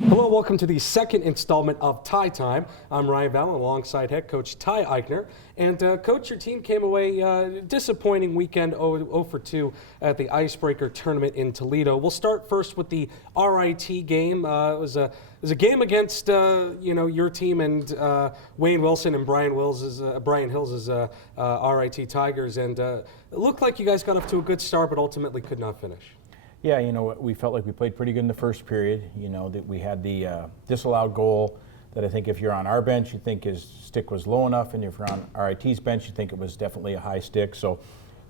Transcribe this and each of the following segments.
Hello, welcome to the second installment of Tie Time. I'm Ryan Bell alongside head coach Ty Eichner. And coach, your team came away disappointing weekend 0 for 2 at the Icebreaker tournament in Toledo. We'll start first with the RIT game. It was a game against your team and Wayne Wilson and Brian Hills' RIT Tigers, and it looked like you guys got off to a good start, but ultimately could not finish. Yeah, we felt like we played pretty good in the first period. That we had the disallowed goal that I think if you're on our bench, you think his stick was low enough, and if you're on RIT's bench, you think it was definitely a high stick. So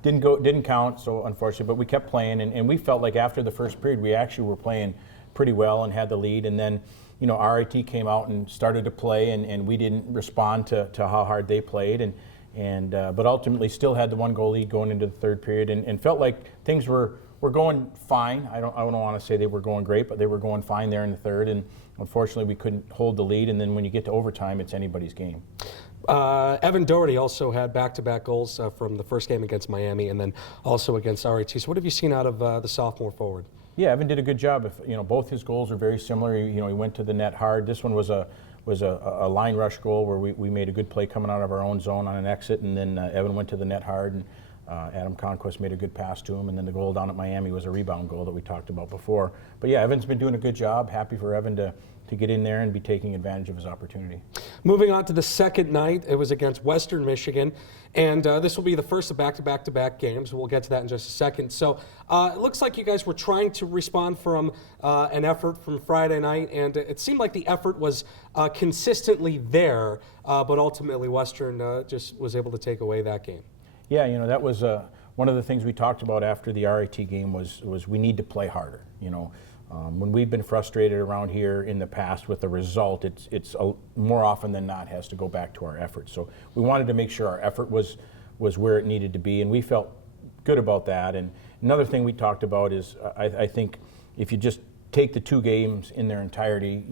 didn't count, so unfortunately, but we kept playing, and we felt like after the first period, we actually were playing pretty well and had the lead. And then, RIT came out and started to play, and we didn't respond to how hard they played, but ultimately still had the 1-goal lead going into the third period, and felt like things were going fine. I don't want to say they were going great, but they were going fine there in the third, and unfortunately we couldn't hold the lead, and then when you get to overtime, it's anybody's game. Evan Doherty also had back-to-back goals from the first game against Miami and then also against RIT. So what have you seen out of the sophomore forward? Yeah, Evan did a good job. Both his goals are very similar. He went to the net hard. This one was a line rush goal where we made a good play coming out of our own zone on an exit, and then Evan went to the net hard, and Adam Conquest made a good pass to him, and then the goal down at Miami was a rebound goal that we talked about before. But yeah, Evan's been doing a good job. Happy for Evan to get in there and be taking advantage of his opportunity. Moving on to the second night, it was against Western Michigan, and this will be the first of back-to-back games. We'll get to that in just a second. So it looks like you guys were trying to respond from an effort from Friday night, and it seemed like the effort was consistently there, but ultimately Western just was able to take away that game. Yeah, that was one of the things we talked about after the RIT game was we need to play harder. When we've been frustrated around here in the past with the result, it's more often than not has to go back to our effort. So we wanted to make sure our effort was where it needed to be, and we felt good about that. And another thing we talked about is I think if you just take the two games in their entirety,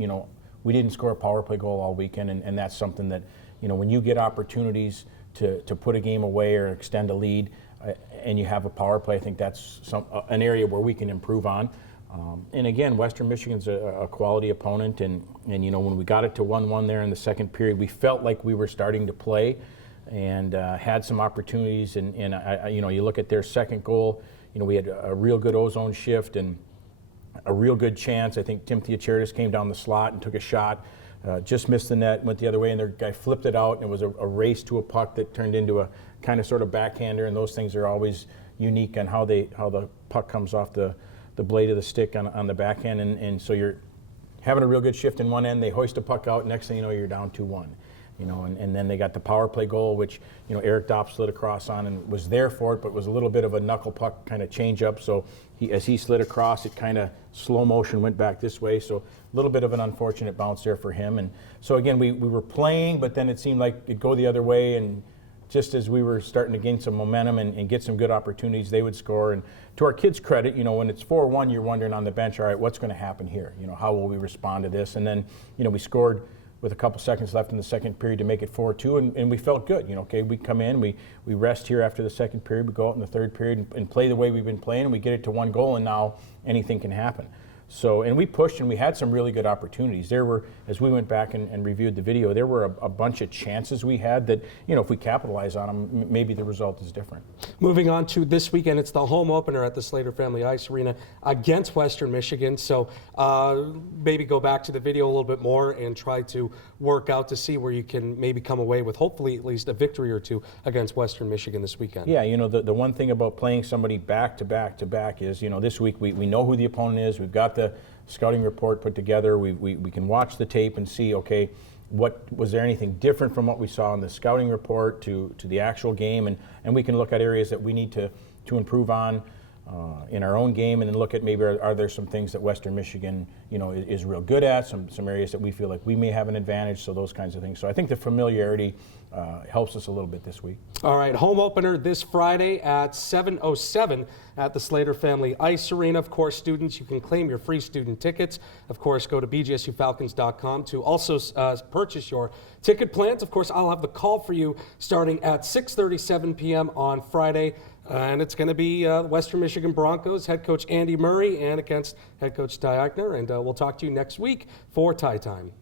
we didn't score a power play goal all weekend, and that's something that, when you get opportunities to put a game away or extend a lead, and you have a power play, I think that's an area where we can improve on. And again, Western Michigan's a quality opponent, and when we got it to 1-1 there in the second period, we felt like we were starting to play, and had some opportunities. And you look at their second goal, we had a real good ozone shift and a real good chance. I think Timothy Acheritis came down the slot and took a shot. Just missed the net, went the other way, and their guy flipped it out, and it was a race to a puck that turned into a kind of sort of backhander, and those things are always unique on how the puck comes off the blade of the stick on the backhand, and so you're having a real good shift in one end, they hoist a puck out, next thing you know, you're down 2-1. And then they got the power play goal, which, Eric Dopp slid across on and was there for it, but was a little bit of a knuckle puck kind of change up. So as he slid across, it kind of slow motion went back this way. So a little bit of an unfortunate bounce there for him. And so again, we were playing, but then it seemed like it'd go the other way. And just as we were starting to gain some momentum and get some good opportunities, they would score. And to our kids' credit, when it's 4-1, you're wondering on the bench, all right, what's going to happen here? How will we respond to this? And then, we scored with a couple seconds left in the second period to make it 4-2, and we felt good. Okay, we come in, we rest here after the second period, we go out in the third period and play the way we've been playing, and we get it to 1 goal, and now anything can happen. So, and we pushed, and we had some really good opportunities. There were, as we went back and reviewed the video, there were a bunch of chances we had that, if we capitalize on them, maybe the result is different. Moving on to this weekend, it's the home opener at the Slater Family Ice Arena against Western Michigan. So maybe go back to the video a little bit more and try to work out to see where you can maybe come away with hopefully at least a victory or two against Western Michigan this weekend. Yeah, the one thing about playing somebody back to back to back is, this week we know who the opponent is. We've got the scouting report put together. We can watch the tape and see, okay, was there anything different from what we saw in the scouting report to the actual game, and we can look at areas that we need to improve on in our own game, and then look at maybe are there some things that Western Michigan is real good at, some areas that we feel like we may have an advantage, so those kinds of things. So I think the familiarity helps us a little bit this week. All right, home opener this Friday at 7:07 at the Slater Family Ice Arena. Of course, students, you can claim your free student tickets. Of course, go to bgsufalcons.com to also purchase your ticket plans. Of course, I'll have the call for you starting at 6:37 p.m. on Friday. And it's going to be Western Michigan Broncos head coach Andy Murray and against head coach Ty Eichner. And we'll talk to you next week for Tie Time.